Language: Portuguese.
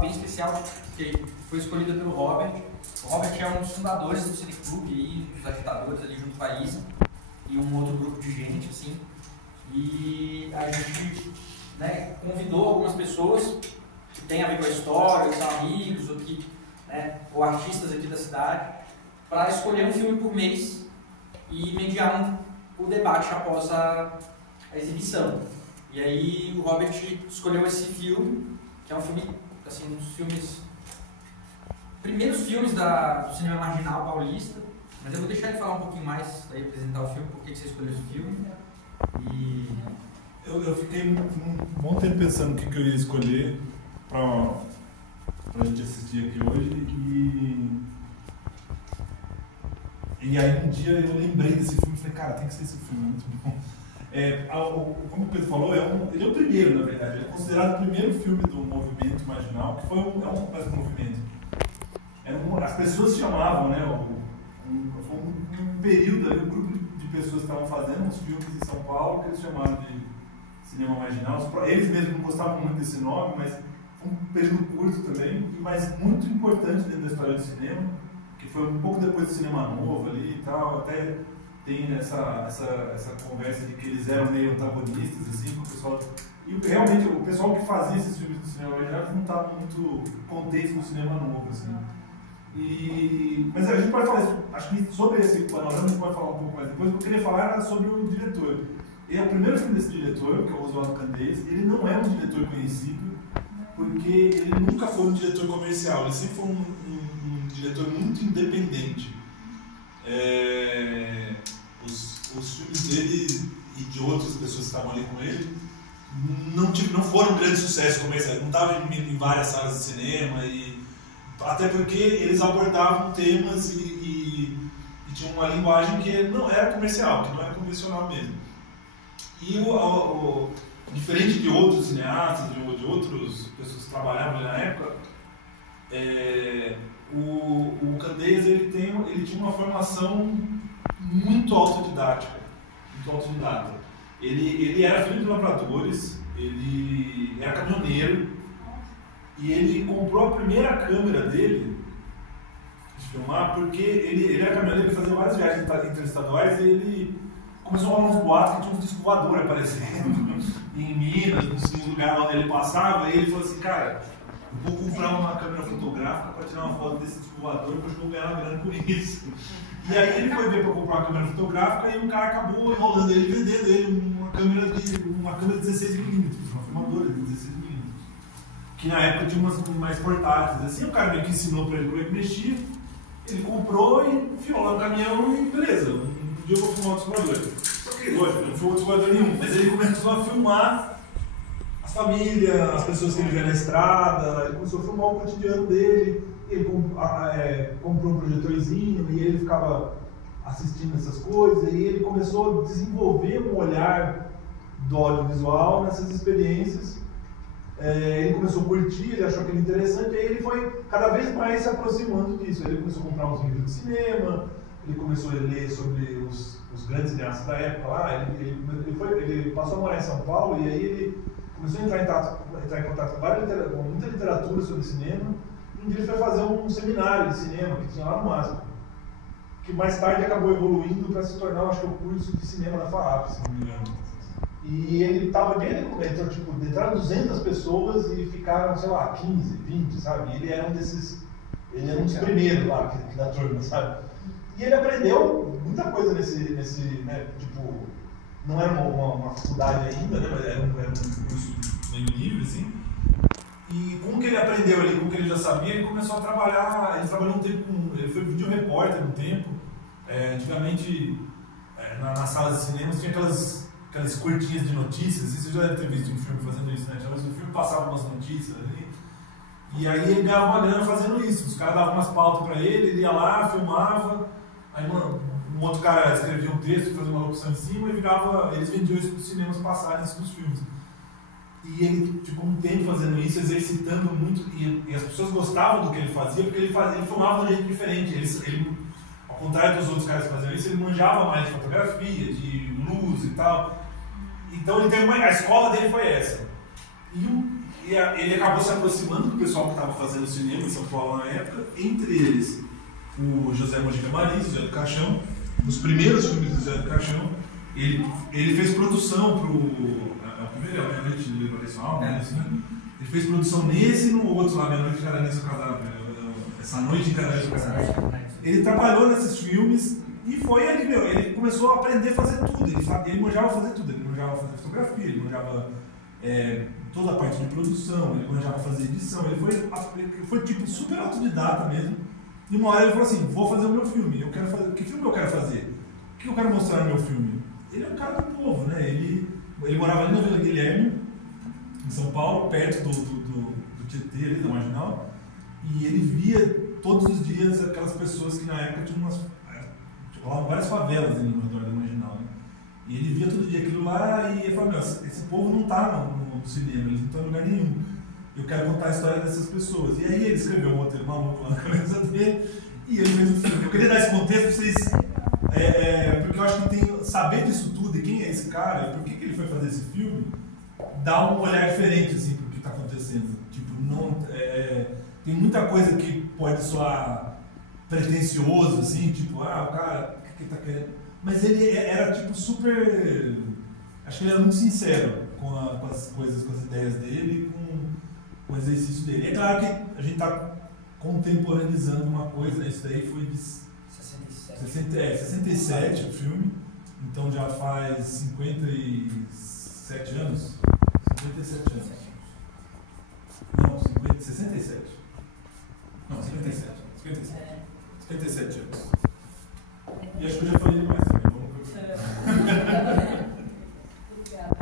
bem especial, que foi escolhida pelo Robert. O Robert é um dos fundadores do Cineclube, aí, dos agitadores ali junto com a Isa e um outro grupo de gente, assim. E a gente, né, convidou algumas pessoas que têm a ver com a história, que são amigos ou, que, né, ou artistas aqui da cidade, para escolher um filme por mês e mediar o debate após a exibição. E aí o Robert escolheu esse filme, que é um filme, assim, um dos primeiros filmes do cinema marginal paulista, mas eu vou deixar ele falar um pouquinho mais, aí apresentar o filme, por que você escolheu esse filme. E... Eu fiquei um bom tempo pensando o que eu ia escolher pra gente assistir aqui hoje e aí um dia eu lembrei desse filme e falei, cara, tem que ser esse filme, muito bom. Como o Pedro falou, ele é o primeiro, na verdade, ele é considerado o primeiro filme do movimento marginal, que foi um movimento. As pessoas chamavam, né, foi um período ali, um grupo de pessoas que estavam fazendo uns filmes em São Paulo que eles chamavam de cinema marginal. Eles mesmos não gostavam muito desse nome, mas foi um período curto também, mas muito importante dentro da história do cinema, que foi um pouco depois do cinema novo ali e tal, até tem essa conversa de que eles eram meio antagonistas, assim, com o pessoal. E realmente o pessoal que fazia esses filmes do cinema marginal não estava muito contente com o cinema novo, assim. Mas a gente pode falar isso, acho que sobre esse panorama a gente pode falar um pouco mais depois. O que eu queria falar era sobre o diretor. Ele é o primeiro filme desse diretor, que é o Oswaldo Candeias. Ele não é um diretor conhecido, porque ele nunca foi um diretor comercial, ele sempre foi um diretor muito independente. Os filmes dele e de outras pessoas que estavam ali com ele não foram um grande sucesso comercial, não estavam em várias salas de cinema, até porque eles abordavam temas e tinham uma linguagem que não era comercial, que não era convencional mesmo. E diferente de outros cineastas, de outras pessoas que trabalhavam ali na época, o Candeias ele tinha uma formação muito autodidática, muito autodidata. Ele era filho de lavradores, ele era caminhoneiro e ele comprou a primeira câmera dele de filmar porque ele era caminhoneiro, ele fazia várias viagens interestaduais e ele começou a falar uns boatos que tinha um disco voador aparecendo em Minas, nos lugares onde ele passava, e ele falou assim, cara, eu vou comprar uma câmera fotográfica para tirar uma foto desse disco voador porque eu vou ganhar uma grana por isso. E aí ele foi ver para comprar uma câmera fotográfica e um cara acabou enrolando ele, vendendo ele uma câmera de 16mm, uma filmadora de 16mm. Que na época tinha umas mais portáteis. Assim, o cara meio que ensinou para ele como é que mexia, ele comprou e enfiou lá no caminhão e beleza, um dia eu vou filmar outro voador. Só que, lógico, não filmou outro voador nenhum, mas ele começou a filmar as famílias, as pessoas que ele via na estrada, ele começou a filmar o cotidiano dele, ele comprou um projetorzinho e ele ficava assistindo essas coisas, e ele começou a desenvolver um olhar do audiovisual nessas experiências. Ele começou a curtir, ele achou aquilo interessante, e aí ele foi cada vez mais se aproximando disso. Ele começou a comprar uns livros de cinema, ele começou a ler sobre os grandes cineastas da época lá, ele passou a morar em São Paulo, e aí ele começou a entrar em contato com muita literatura sobre cinema. Um dia ele foi fazer um seminário de cinema que tinha lá no MASP, que mais tarde acabou evoluindo para se tornar, acho que, o curso de cinema da FAAP, se não me engano. E ele estava bem, entraram 200 pessoas e ficaram, sei lá, 15, 20, sabe? E ele era um dos primeiros lá da turma, sabe? E ele aprendeu muita coisa nesse né, tipo, não era uma faculdade ainda, né, mas era um curso meio livre, assim. E com o que ele aprendeu ali, com o que ele já sabia, ele começou a trabalhar. Ele trabalhou um tempo ele foi vídeo repórter um tempo. Antigamente, nas salas de cinema, tinha aquelas curtinhas de notícias. Você já deve ter visto um filme fazendo isso, né? O filme passava umas notícias ali. E aí ele ganhava uma grana fazendo isso. Os caras davam umas pautas pra ele ia lá, filmava. Aí, um outro cara escrevia um texto, fazia uma locução em cima e eles vendiam isso para os cinemas passarem isso nos filmes. E ele ficou um tempo fazendo isso, exercitando muito, e as pessoas gostavam do que ele fazia, porque ele filmava de um jeito diferente. Ele, ao contrário dos outros caras que faziam isso, ele manjava mais de fotografia, de luz e tal. Então a escola dele foi essa. E ele acabou se aproximando do pessoal que estava fazendo cinema em São Paulo na época, entre eles o José Mojica Marins, Zé do Caixão. Nos primeiros filmes do Zé do Caixão, ele fez produção pro. O primeiro é a Meia-Noite de Libertação Alma, né? Ele fez produção nesse e no outro lá, Meia-Noite de Caranense Essa Noite em Caranense. Ele trabalhou nesses filmes e foi ali, meu. Ele começou a aprender a fazer tudo. Ele manjava fazer tudo. Ele manjava fazer fotografia, ele manjava toda a parte de produção, ele manjava fazer edição. Ele foi tipo super autodidata mesmo. E uma hora ele falou assim: vou fazer o meu filme. Eu quero fazer. Que filme eu quero fazer? O que eu quero mostrar no meu filme? Ele é um cara do povo, né? Ele morava ali na Vila Guilherme, em São Paulo, perto do Tietê, ali, da Marginal. E ele via todos os dias aquelas pessoas que na época tinham várias favelas ali no redor da Marginal. Né? E ele via todo dia aquilo lá e ele falou: meu, esse povo não está no cinema, eles não estão em lugar nenhum. Eu quero contar a história dessas pessoas. E aí ele escreveu um roteiro maluco lá na cabeça dele e ele fez o filme. Eu queria dar esse contexto para vocês, porque eu acho que saber disso tudo e quem é esse cara e por que ele foi fazer esse filme, dá um olhar diferente assim, para o que está acontecendo. Tipo, tem muita coisa que pode soar pretencioso, assim, tipo, o cara, o que ele tá querendo? Mas ele era, tipo, super... Acho que ele era muito sincero com as coisas, com as ideias dele e com o exercício dele. É claro que a gente tá contemporaneizando uma coisa, né? Isso daí foi de 67 o filme, então já faz 57 anos. 57 anos. Não, 67. Não, 57. 57 anos. E acho que eu já falei mais